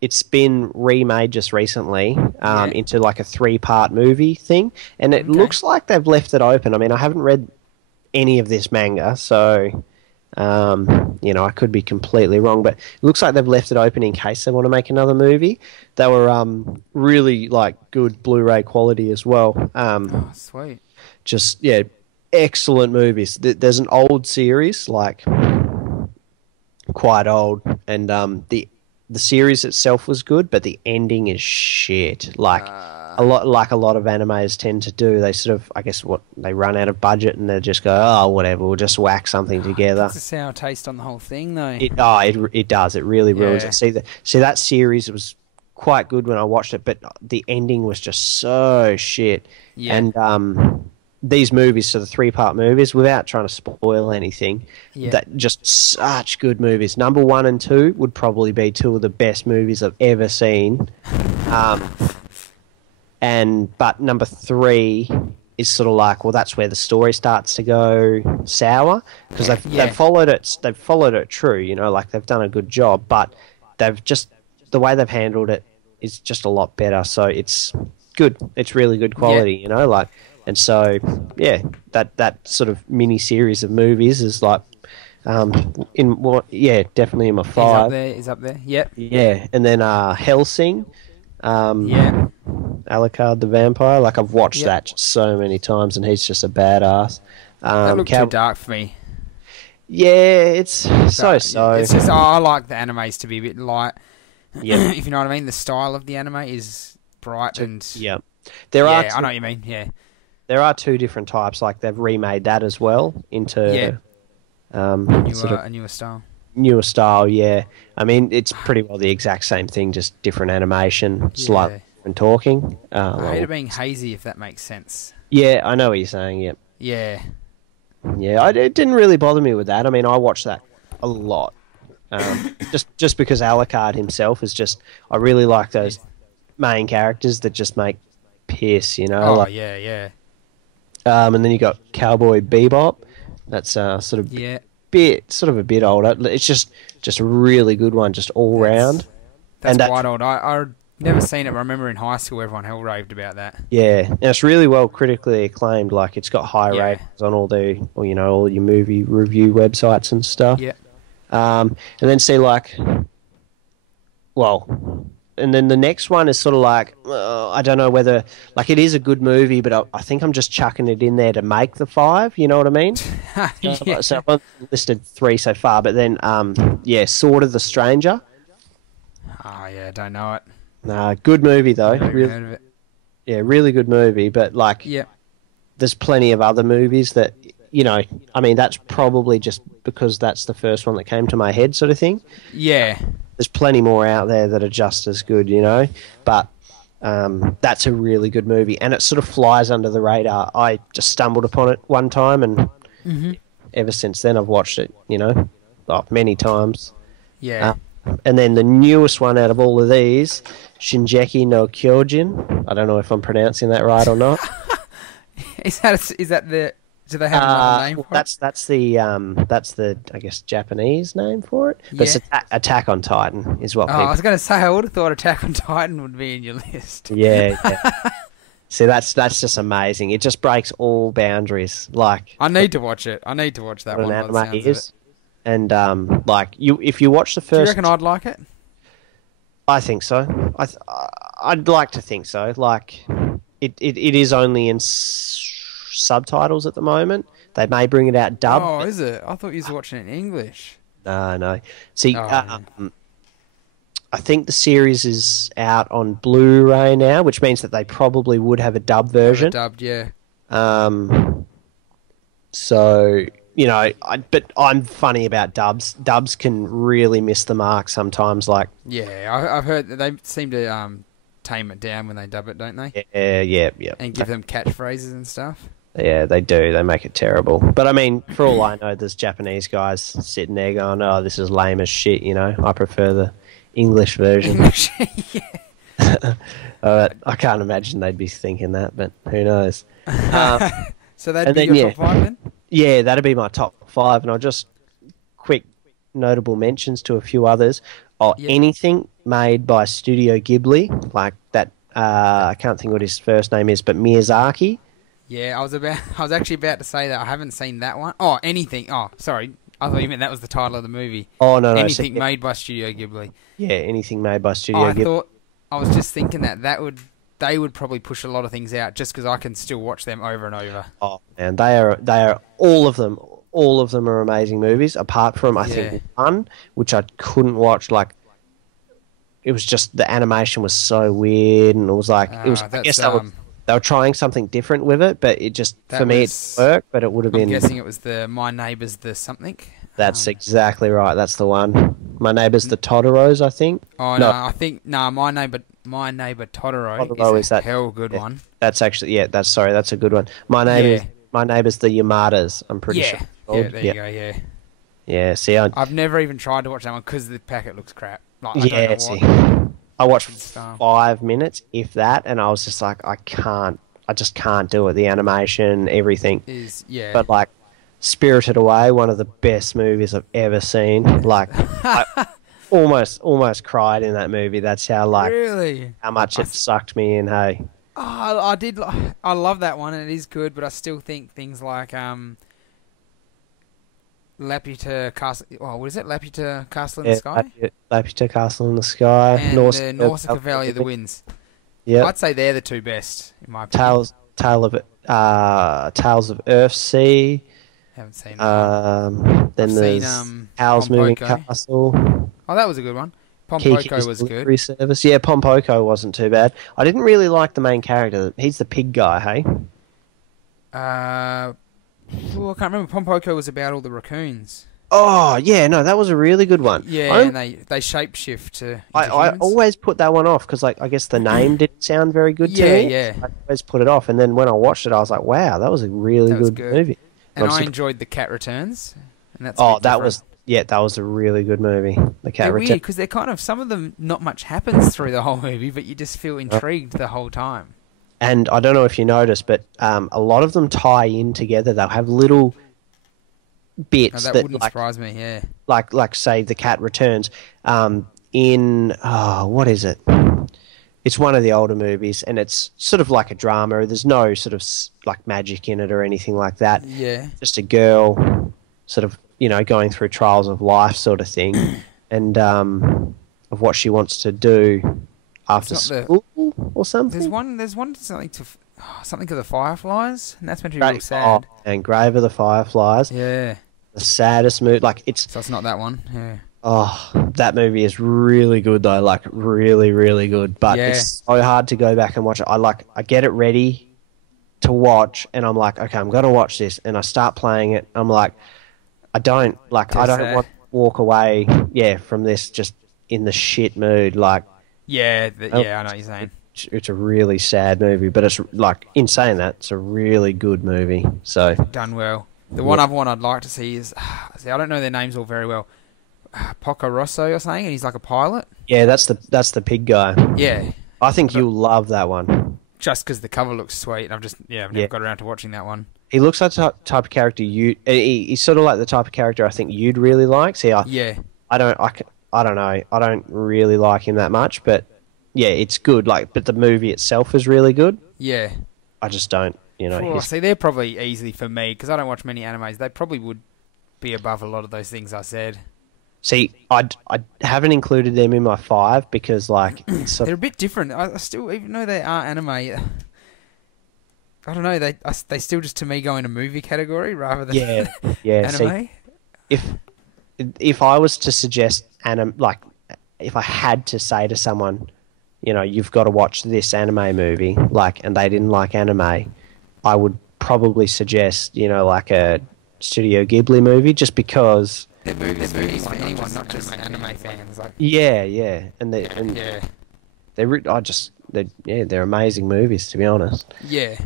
It's been remade just recently into a 3-part movie thing, and it looks like they've left it open. I mean, I haven't read any of this manga, so. I could be completely wrong, but it looks like they've left it open in case they want to make another movie. They were really good Blu-ray quality as well. Sweet. Just excellent movies. There's an old series, quite old, and the series itself was good, but the ending is shit. A lot of animes tend to do. They sort of, I guess, they run out of budget and they just go, oh, whatever, we'll just whack something together. It's a sour taste on the whole thing, though. It does. It really ruins it. See that series was quite good when I watched it, but the ending was just so shit. Yeah. And these movies, so the 3-part movies, without trying to spoil anything, that just such good movies. Number 1 and 2 would probably be 2 of the best movies I've ever seen. But number 3 is sort of that's where the story starts to go sour, because they've followed it. They've followed it true, they've done a good job, but the way they've handled it is just a lot better. So it's good. It's really good quality, and so that sort of mini series of movies is definitely in my 5. Is up there. Yep. Yeah, and then Hellsing. Alucard the Vampire. I've watched that just so many times, and he's just a badass. That looked too dark for me. Yeah, it's so. It's just I like the animes to be a bit light. Yeah, if you know what I mean. The style of the anime is bright and I know what you mean. Yeah, there are 2 different types. They've remade that as well into a newer style. Newer style, yeah. I mean, it's pretty well the exact same thing, just different animation, slight different talking. I hate it being hazy, if that makes sense. Yeah, I know what you're saying. Yeah, Yeah. yeah. It didn't really bother me with that. I mean, I watched that a lot. Just because Alucard himself is just, I really like those main characters that just make piss, you know. Oh, Like, yeah, yeah. and then you got Cowboy Bebop. That's Yeah. sort of a bit older. It's just a really good one, just all round. That's And quite old. I never seen it, but I remember in high school everyone hell raved about that. yeah, and it's really well critically acclaimed. Like, it's got high Yeah. ratings on all your movie review websites and stuff. Yeah. And then see like, well, and then the next one is sort of like, I don't know whether, like, it is a good movie, but I think I'm just chucking it in there to make the 5. You know what I mean? Yeah. So I've listed 3 so far, but then yeah, Sword of the Stranger. Oh, yeah, don't know it. Good movie though. Never Really, heard of it. yeah, really good movie. But like, Yeah. there's plenty of other movies that, I mean, that's probably just because that's the first one that came to my head, sort of thing. Yeah. There's plenty more out there that are just as good, but that's a really good movie, and it sort of flies under the radar. I just stumbled upon it one time, and ever since then I've watched it, many times. Yeah. And then the newest one out of all of these, Shinjeki no Kyojin. I don't know if I'm pronouncing that right or not. Is that the? Do they have another name for it? That's the I guess Japanese name for it. But it's Attack on Titan is what. I was going to say, I would have thought Attack on Titan would be in your list. Yeah. See, that's just amazing. It just breaks all boundaries. Like, I need to watch it. I need to watch that what one. an By the anime sounds of is. And if you watch the it. Do you first, reckon I'd like it? I think so. I'd like to think so. Like, it is only in subtitles at the moment. They may bring it out dubbed. Oh, is it? I thought you was watching it in English. No. See, Oh, I think the series is out on Blu-ray now, which means that they probably would have a dub version. Dubbed, yeah. So, but I'm funny about dubs. Dubs can really miss the mark sometimes. Like, Yeah, I've heard that they seem to tame it down when they dub it, don't they? yeah. And give them catchphrases and stuff. Yeah, they do. They make it terrible. But I mean, for all I know, there's Japanese guys sitting there going, "Oh, this is lame as shit." I prefer the English version. Yeah. I can't imagine they'd be thinking that, but who knows? So that'd be your top 5 then? Yeah, that'd be my top 5, and I'll just quick notable mentions to a few others. Anything made by Studio Ghibli, like that. I can't think what his first name is, but Miyazaki. Yeah, I was actually about to say that. I haven't seen that one. Oh, anything. Oh, sorry. I thought you meant that was the title of the movie. Oh, no. Anything made by Studio Ghibli. Yeah, anything made by Studio Ghibli. I was just thinking they would probably push a lot of things out just because I can still watch them over and over. Oh, man, they are all of them. All of them are amazing movies, apart from I think one, which I couldn't watch. Like, it was just the animation was so weird, and it was like I guess they were trying something different with it, but it just for me it worked. But it would have been. I'm guessing it was the My Neighbour's the something. That's exactly right. That's the one. My Neighbour's the Totoros, I think. Oh no, I think My Neighbour Totoro is a hell good one. That's actually that's a good one. My Neighbour's the Yamadas. I'm pretty sure. Yeah, there you go. Yeah. Yeah. See, I've never even tried to watch that one because the packet looks crap. Like, I watched 5 minutes, if that, and I was just like, I just can't do it. The animation, everything. But like, Spirited Away, one of the best movies I've ever seen. Like, I almost cried in that movie. That's how how much it sucked me in. Hey. Oh, I did. I love that one, and it is good. But I still think things like Laputa Castle. Oh, what is it? Laputa Castle in the Sky. Laputa Castle in the Sky. And Nausicaa Valley of the Winds. Yeah, I'd say they're the two best in my opinion. Tales of Earthsea. Haven't seen that. Then there's Howl's Moving Castle. Oh, that was a good one. Pompoko was good. Service. Yeah, Pompoko wasn't too bad. I didn't really like the main character. He's the pig guy, hey? I can't remember. Pompoko was about all the raccoons. Oh, yeah, no, that was a really good one. Yeah, and they shapeshift to I humans. always put that one off because, like, I guess the name didn't sound very good to Yeah, me. yeah. I always put it off, and then when I watched it, I was like, wow, that was a really That was good good. movie. And I'm I super- enjoyed The Cat Returns. And that's Oh, that was a really good movie. The Cat they're Returns. weird because they're kind of, some of them, not much happens through the whole movie, but you just feel intrigued the whole time. And I don't know if you noticed, but a lot of them tie in together. They'll have little No, bits that that, wouldn't like, surprise me, yeah. like say, The Cat Returns. What is it? It's one of the older movies, and it's sort of like a drama. There's no sort of like magic in it or anything like that. Yeah. Just a girl, sort of, going through trials of life, sort of thing, and of what she wants to do after school or something. There's one something to the Fireflies, and that's meant to be real sad. And Grave of the Fireflies. Yeah. The saddest movie. So it's not that one. Yeah. Oh, that movie is really good though. Like, really, really good. But it's so hard to go back and watch it. I get it ready to watch, and I'm like, okay, I'm gonna watch this, and I start playing it. I'm like, I don't want to walk away. Yeah, from this just in the shit mood. Like, I know what you're saying. It's a really sad movie, but it's like, in saying that, it's a really good movie. So Done well. The one other one I'd like to see is, I don't know their names all very well. Poco Rosso or something, and he's like a pilot. yeah, that's the pig guy. Yeah. I think you'll love that one. Just because the cover looks sweet, and I've never got around to watching that one. He looks like the type of character he's sort of like the type of character I think you'd really like. See, I don't know. I don't really like him that much, but yeah, it's good. But the movie itself is really good. Yeah. I just don't, See, they're probably easily for me, because I don't watch many animes. They probably would be above a lot of those things I said. See, I haven't included them in my 5 because, like, they're a bit different. I still, even though they are anime, I don't know. They still just, to me, go in a movie category rather than anime. See, if I was to suggest if I had to say to someone, you've got to watch this anime movie, and they didn't like anime, I would probably suggest, like a Studio Ghibli movie, just because. They're movies for anyone, not just anime fans. They're amazing movies, to be honest. Yeah.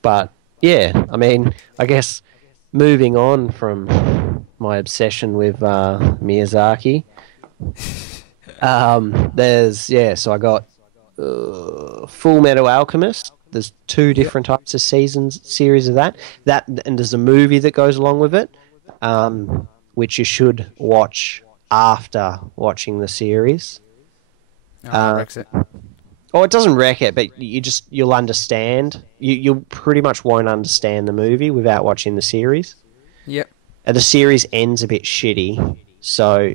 But yeah, I mean, I guess moving on from my obsession with Miyazaki, so I got Full Metal Alchemist. There's 2 different types of series of that, and there's a movie that goes along with it, which you should watch after watching the series. Wrecks it. Oh, it doesn't wreck it, but you'll understand. You pretty much won't understand the movie without watching the series. Yep. And the series ends a bit shitty,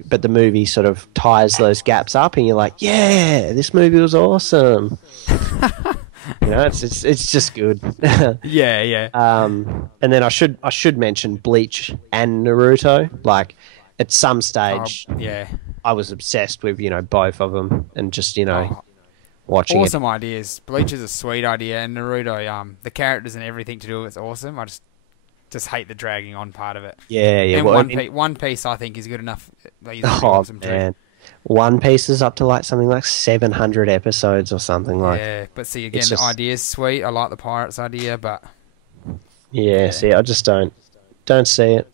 but the movie sort of ties those gaps up, and you're like, yeah, this movie was awesome. It's just good. Yeah. And then I should mention Bleach and Naruto. Like, at some stage, I was obsessed with both of them, and just watching awesome ideas. Bleach is a sweet idea, and Naruto, the characters and everything to do with it's awesome. I just hate the dragging on part of it. Yeah. And One Piece I think is good enough. Man. One Piece is up to something like 700 episodes or something like. Yeah, but see again, the idea's sweet. I like the pirates idea, but see, I just don't see it.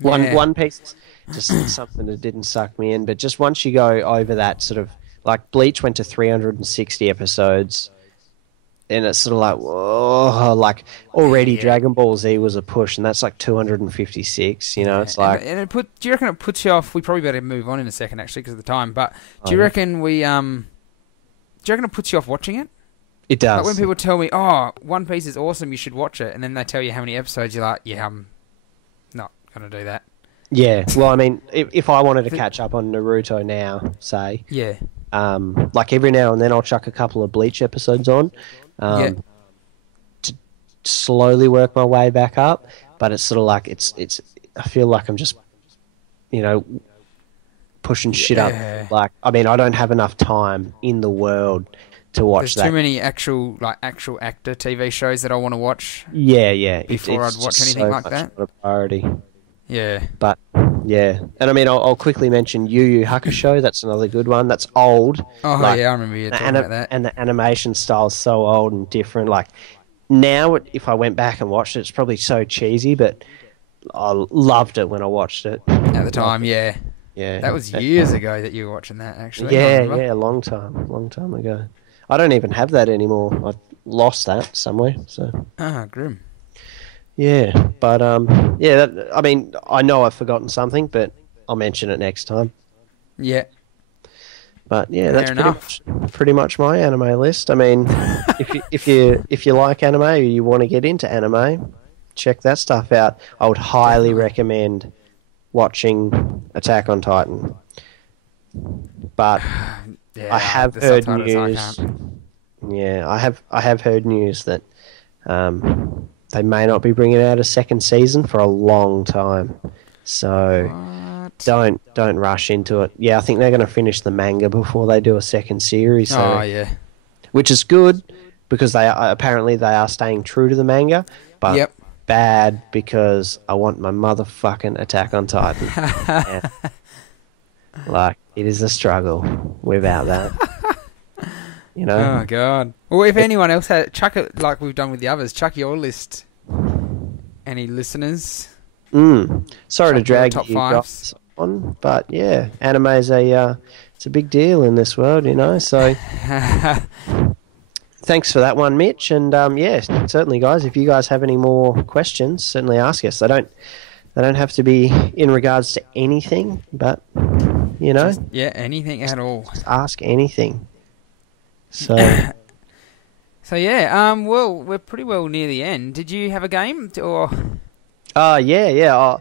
One Piece just something that didn't suck me in, but just once you go over that sort of, like, Bleach went to 360 episodes, and it's sort of like, whoa, like, already Dragon Ball Z was a push, and that's like 256, it's like. And do you reckon it puts you off? We probably better move on in a second, actually, because of the time, but do you reckon do you reckon it puts you off watching it? It does. Like when people tell me, oh, One Piece is awesome, you should watch it, and then they tell you how many episodes, you're like, yeah, I'm not going to do that. Yeah, well, I mean, if I wanted to catch up on Naruto now, say. Yeah. Like, every now and then I'll chuck a couple of Bleach episodes on. To slowly work my way back up, but it's sort of like it's I feel like I'm just pushing shit up. Like, I mean, I don't have enough time in the world to watch that. There's too many actual actor TV shows that I want to watch. Yeah. Before I'd watch anything like that. Not a priority. Yeah. But yeah, and I mean, I'll quickly mention Yu Yu Hakusho. That's another good one. That's old. Oh Like, yeah, I remember you talking about that. and the animation style is so old and different. Like now, if I went back and watched it, it's probably so cheesy, but I loved it when I watched it. At the Loved time, it. yeah. Yeah. That was years ago that you were watching that, actually. I Yeah, remember. yeah, long time ago. I don't even have that anymore. I lost that somewhere. So Ah, grim. yeah, but yeah. I mean, I know I've forgotten something, but I'll mention it next time. Yeah. But yeah, Fair that's enough. pretty much my anime list. I mean, if you like anime or you want to get into anime, check that stuff out. I would highly Definitely. recommend watching Attack on Titan. But Yeah, I have the heard subtitles I news. can't. Yeah, I have heard news that they may not be bringing out a second season for a long time. So What? don't rush into it. Yeah, I think they're going to finish the manga before they do a second series. Oh yeah. Which is good because apparently they are staying true to the manga, but Yep. bad because I want my motherfucking Attack on Titan. Yeah. Like it is a struggle without that. You know. Oh god. Well, if anyone else had chuck it like we've done with the others, chuck your list. Any listeners? Sorry to Chuck your drag top you fives. guys on, but yeah, anime is it's a big deal in this world, you know. So thanks for that one, Mitch. And yeah, certainly, guys, if you guys have any more questions, certainly ask us. They don't have to be in regards to anything, but you know, Yeah, anything at all. just ask anything. So So yeah, well, we're pretty well near the end. Did you have a game or? yeah,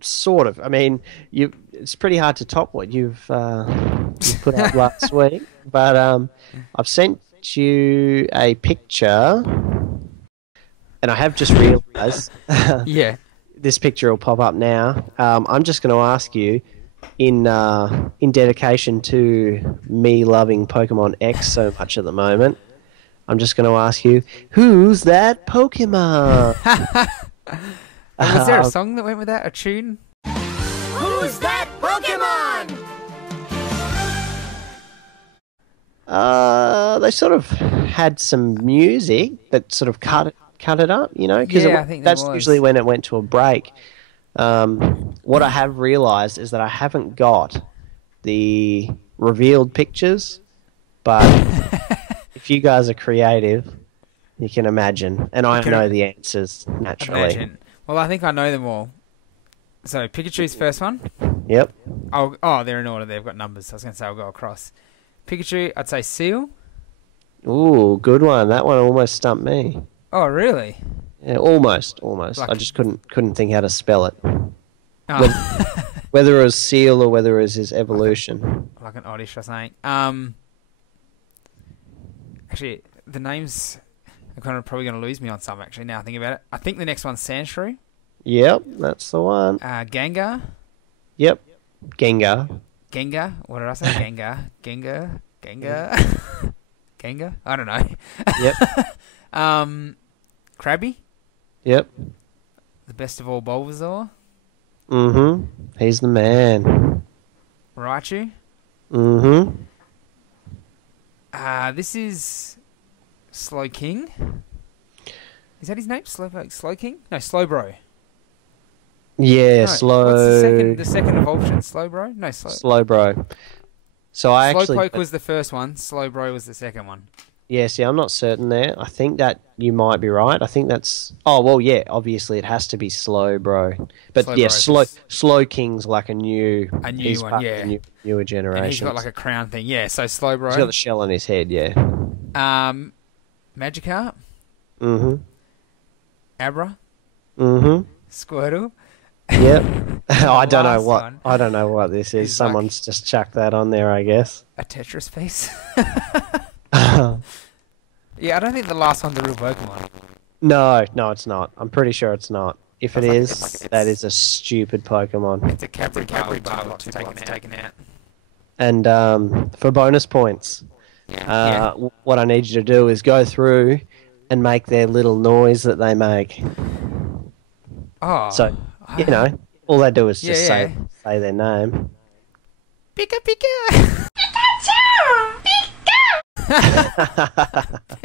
sort of. I mean, it's pretty hard to top what you've put up last week, but I've sent you a picture, and I have just realised Yeah. this picture will pop up now. I'm just going to ask you, in dedication to me loving Pokemon X so much at the moment, I'm just going to ask you, who's that Pokemon? Was there a song that went with that? A tune? Who's that Pokemon? They sort of had some music that sort of cut it up, you know, because Yeah, I think there that's was. usually when it went to a break. What I have realised is that I haven't got the revealed pictures, but if you guys are creative, you can imagine, and I know the answers naturally. Imagine. Well, I think I know them all. So Pikachu's first one. Yep. They're in order. They've got numbers. I was going to say I'll go across. Pikachu, I'd say Seal. Ooh, good one. That one almost stumped me. Oh, really? Yeah, almost. Like- I just couldn't think how to spell it. Oh. Whether it was Seal or whether it was his evolution. Like an oddish or something. Actually, the names are probably going to lose me on some, actually, now I think about it. I think the next one's Sandshrew. Yep, that's the one. Gengar. Yep. Gengar. Gengar. What did I say? Gengar. Gengar? I don't know. Yep. Krabby. Yep. The best of all Bulbasaur. Mm-hmm. He's the man. Raichu. Mm-hmm. This is Slowking. Is that his name? Slowking? No, Slowbro. Yeah, No, slow. What's the second evolution? Slowbro? No, Slow bro. So I actually. Slowpoke was the first one. Slowbro was the second one. Yeah, see, I'm not certain there. I think that you might be right. I think that's. Oh well, yeah. Obviously, it has to be slow, bro. But Slow yeah, Bro, slow King's like a new. He's one, one, yeah. Newer generation. And he's got like a crown thing. Yeah, so Slowbro. He's got the shell on his head. Yeah. Magikarp. Mm-hmm. Abra. Mm-hmm. Squirtle. Yep. I don't know last what. one I don't know what this is. is like- Someone's just chucked that on there, I guess. A Tetris piece. Yeah, I don't think the last one's a real Pokemon. No, it's not. I'm pretty sure it's not. If it It's like- is, it's like- that is a stupid Pokemon. It's a Capri Barlock's taken out. And for bonus points, what I need you to do is go through and make their little noise that they make. Oh, So You know, all they do is just Yeah, say their name. Pika Pika!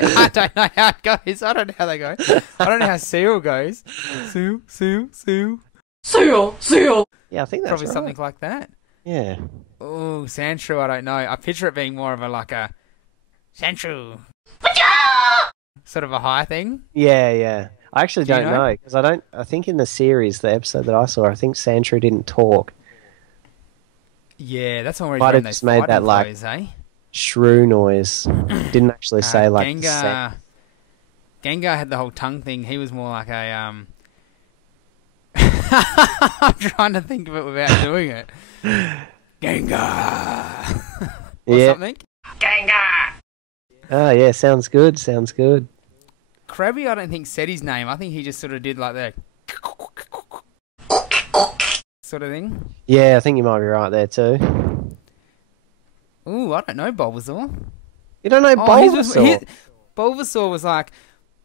I don't know how it goes. I don't know how they go. I don't know how Seal goes. Seal. Seal. Yeah, I think that's Probably right. something like that. Yeah. Oh, Sandshrew, I don't know. I picture it being more of a Sandshrew. Sort of a high thing. Yeah. I actually Do you don't know? know because I think in the series, the episode that I saw, I think Sandshrew didn't talk. Yeah, that's when we're Might wearing have those just made fighting that, like, clothes, eh? Shrew noise. Didn't actually say like. Gengar had the whole tongue thing. He was more like a I'm trying to think of it without doing it. Gengar. Or Yeah. something. Gengar. Oh yeah, sounds good. Krabby, I don't think said his name. I think he just sort of did like that sort of thing. Yeah, I think you might be right there too. Ooh, I don't know Bulbasaur. You don't know Bulbasaur? Bulbasaur was like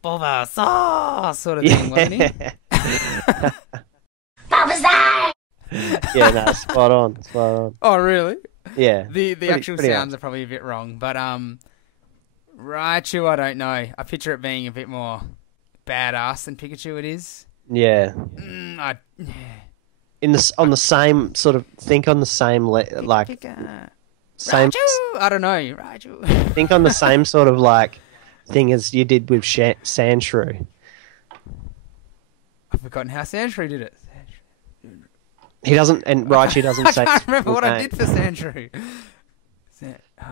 Bulbasaur sort of thing, wasn't he? Bulbasaur. Yeah, no, spot on. Oh, really? Yeah. The actual pretty sounds are probably a bit wrong, but Raichu, I don't know. I picture it being a bit more badass than Pikachu. It is. Yeah. Yeah. On the same sort of think on the same like Pika. same Raichu! I don't know. Raichu. think on the same sort of like thing as you did with Sandshrew. I've forgotten how Sandshrew did it. He doesn't, and Raichu doesn't say. I can't remember his what name. I did for Sandshrew.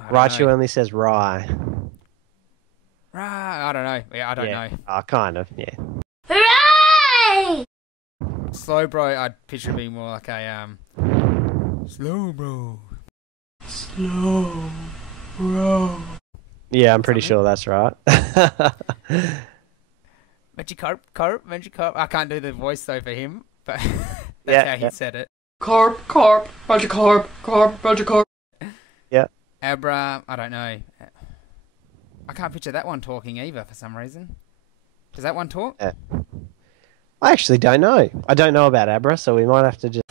Raichu only says Rye. I don't know. Yeah, I don't know. Oh, kind of. Yeah. Hooray! Slowbro, I'd picture it being more like a Slowbro. Yeah, I'm pretty sure that's right. Magikarp. I can't do the voice though for him, but that's Yeah, how he said it. Carp, Magikarp. Yeah. Abra, I don't know. I can't picture that one talking either for some reason. Does that one talk? I actually don't know. I don't know about Abra, so we might have to just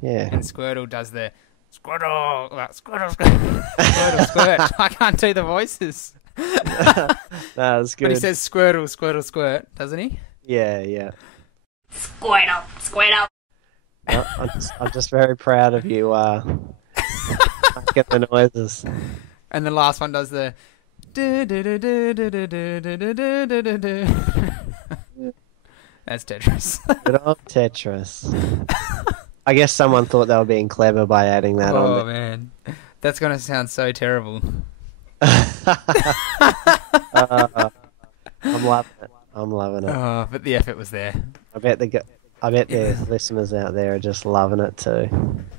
yeah. And Squirtle does the Squirtle, Squirt. I can't do the voices. No, that's good. But he says Squirtle, Squirt, doesn't he? Yeah. Squirtle. No, I'm just very proud of you. Get the noises. And the last one does the. That's Tetris. Good old Tetris. I guess someone thought they were being clever by adding that on. Oh man, that's gonna sound so terrible. I'm loving it. Oh, but the effort was there. I bet the listeners out there are just loving it too.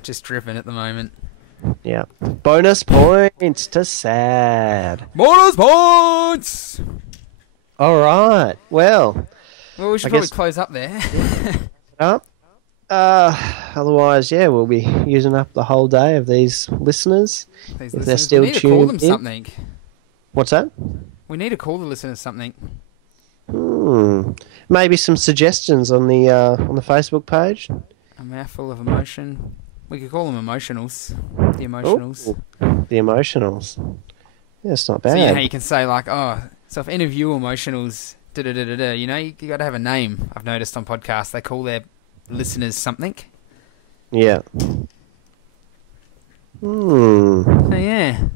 Just dripping at the moment. Yeah. Bonus points to Sad. Bonus points. All right. Well, We should I probably guess- close up there. up. Otherwise, yeah, we'll be using up the whole day of these listeners. These If they're listeners, still we need to call them tuned in. something. What's that? We need to call the listeners something. Maybe some suggestions on the Facebook page. A mouthful of emotion. We could call them emotionals. The emotionals. Ooh, the emotionals. Yeah, it's not bad. So you know how you can say like, oh, so if any of you emotionals, you know, you got to have a name. I've noticed on podcasts they call their listeners something. Yeah. So yeah.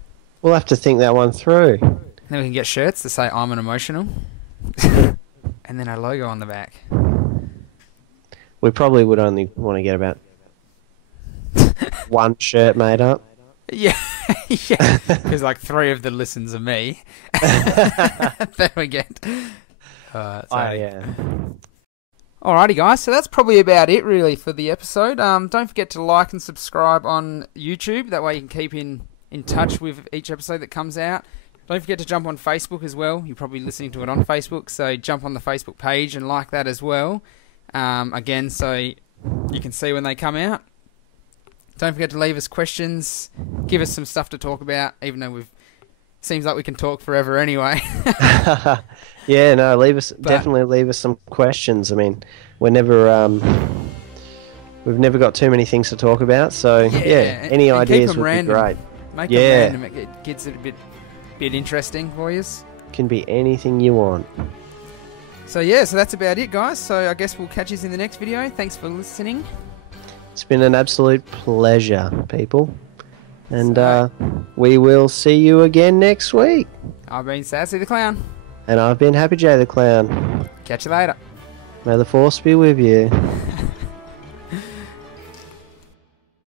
We'll have to think that one through. Then we can get shirts to say I'm an emotional. And then a logo on the back. We probably would only want to get about one shirt made up. Yeah. Yeah. Because like 3 of the listens are me. Then we get... yeah. Alrighty guys, so that's probably about it really for the episode. Don't forget to like and subscribe on YouTube. That way you can keep in touch with each episode that comes out. Don't forget to jump on Facebook as well. You're probably listening to it on Facebook, so jump on the Facebook page and like that as well. Again, so you can see when they come out. Don't forget to leave us questions. Give us some stuff to talk about, even though we've Seems like we can talk forever anyway. Yeah, no, definitely leave us some questions. I mean, we've never got too many things to talk about, so yeah, any and ideas keep 'em would random. be great. Make it random. It gets it a bit interesting for you. Can be anything you want. So yeah, so that's about it, guys. So I guess we'll catch you in the next video. Thanks for listening. It's been an absolute pleasure, people. And we will see you again next week. I've been Sassy the Clown. And I've been Happy J the Clown. Catch you later. May the force be with you.